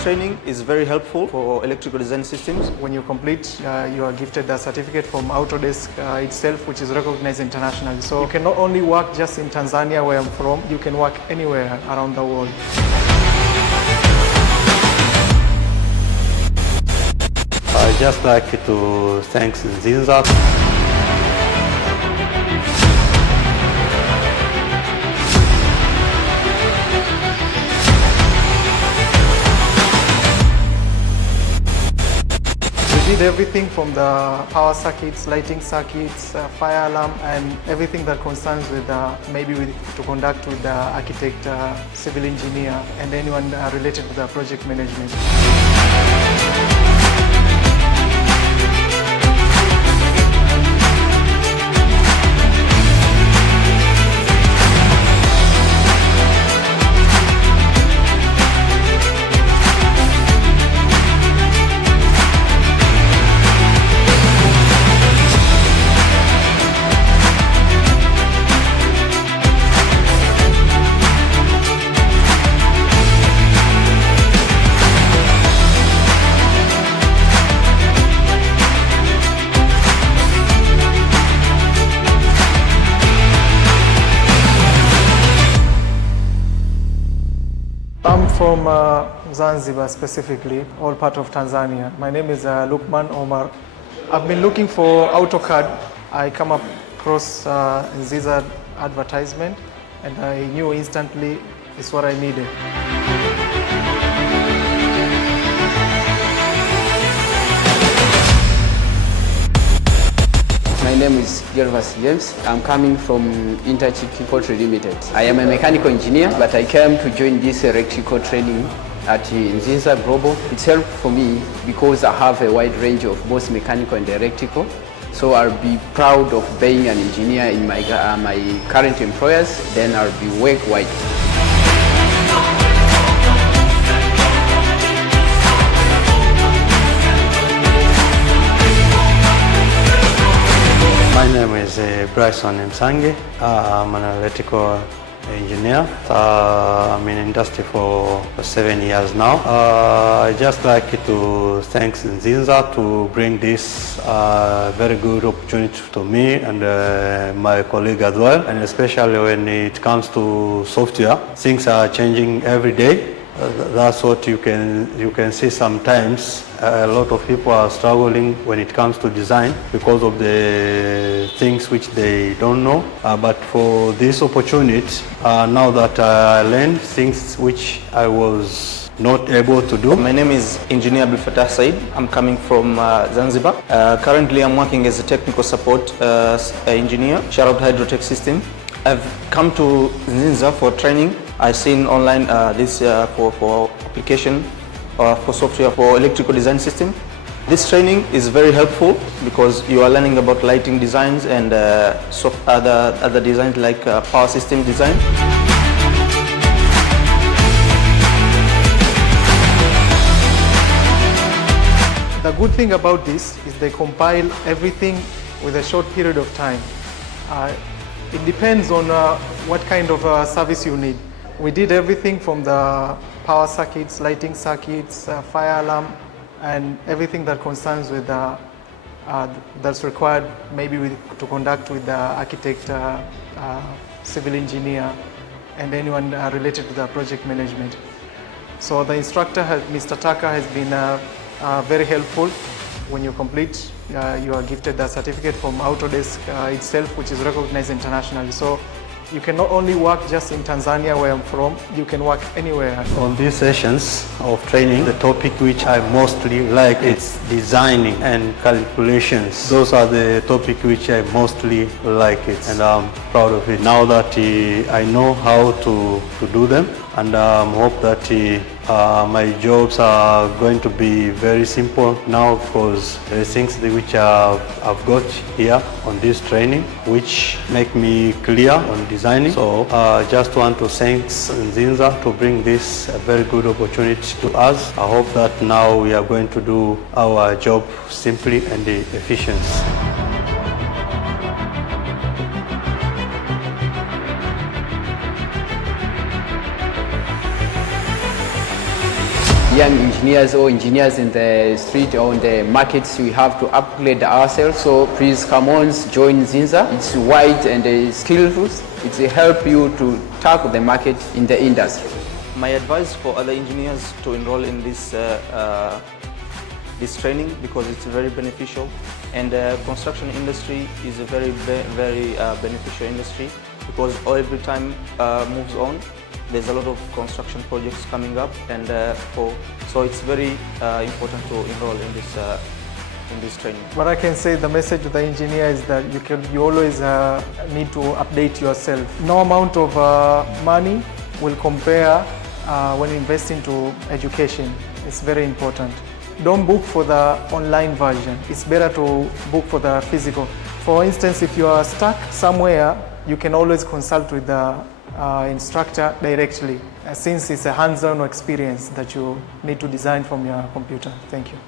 This training is very helpful for electrical design systems. When you complete, you are gifted a certificate from Autodesk itself, which is recognized internationally. So you can not only work just in Tanzania, where I'm from, you can work anywhere around the world. I'd just like to thank Nziza. We did everything from the power circuits, lighting circuits, fire alarm, and everything that concerns with to conduct with the architect, civil engineer, and anyone related to the project management. I'm from Zanzibar specifically, all part of Tanzania. My name is Lukman Omar. I've been looking for AutoCAD. I come across Nziza advertisement and I knew instantly it's what I needed. My name is Gervas James. I'm coming from Interchiki Poultry Limited. I am a mechanical engineer, but I came to join this electrical training at Nziza Global. It's helpful for me because I have a wide range of both mechanical and electrical. So I'll be proud of being an engineer in my current employers, then I'll be work-wide. My name is Bryson Msange. I'm an electrical engineer. I'm in industry for 7 years now. I just like to thank Nziza to bring this very good opportunity to me and my colleague as well. And especially when it comes to software, things are changing every day. That's what you can see sometimes. A lot of people are struggling when it comes to design because of the things which they don't know. But for this opportunity, now that I learned things which I was not able to do. My name is Engineer Abdul Fattah Said. I'm coming from Zanzibar. Currently I'm working as a technical support engineer, Shared Hydrotech System. I've come to Nziza for training. I've seen online this for application for software for electrical design system. This training is very helpful because you are learning about lighting designs and other designs like power system design. The good thing about this is they compile everything with a short period of time. It depends on what kind of service you need. We did everything from the power circuits, lighting circuits, fire alarm, and everything that concerns with that's required to conduct with the architect, civil engineer, and anyone related to the project management. So the instructor, Mr. Taka, has been very helpful. When you complete, you are gifted a certificate from Autodesk itself, which is recognized internationally. So you can not only work just in Tanzania, where I'm from, you can work anywhere. On these sessions of training, the topic which I mostly like is designing and calculations. Those are the topic which I mostly like it, and I'm proud of it. Now that I know how to do them, and hope that my jobs are going to be very simple now, because the things which I've got here on this training which make me clear on designing. So I just want to thank Nziza to bring this very good opportunity to us. I hope that now we are going to do our job simply and efficiently. young engineers or engineers in the street or in the markets, we have to upgrade ourselves. So please come on, join Nziza. It's wide and skillful. It help you to tackle the market in the industry. My advice for other engineers to enroll in this training, because it's very beneficial, and construction industry is a very beneficial industry, because every time moves on. There's a lot of construction projects coming up, and so it's very important to enroll in this training. What I can say, the message to the engineer is that you always need to update yourself. No amount of money will compare when investing to education. It's very important. Don't book for the online version. It's better to book for the physical. For instance, if you are stuck somewhere, you can always consult with the instructor directly, since it's a hands-on experience that you need to design from your computer. Thank you.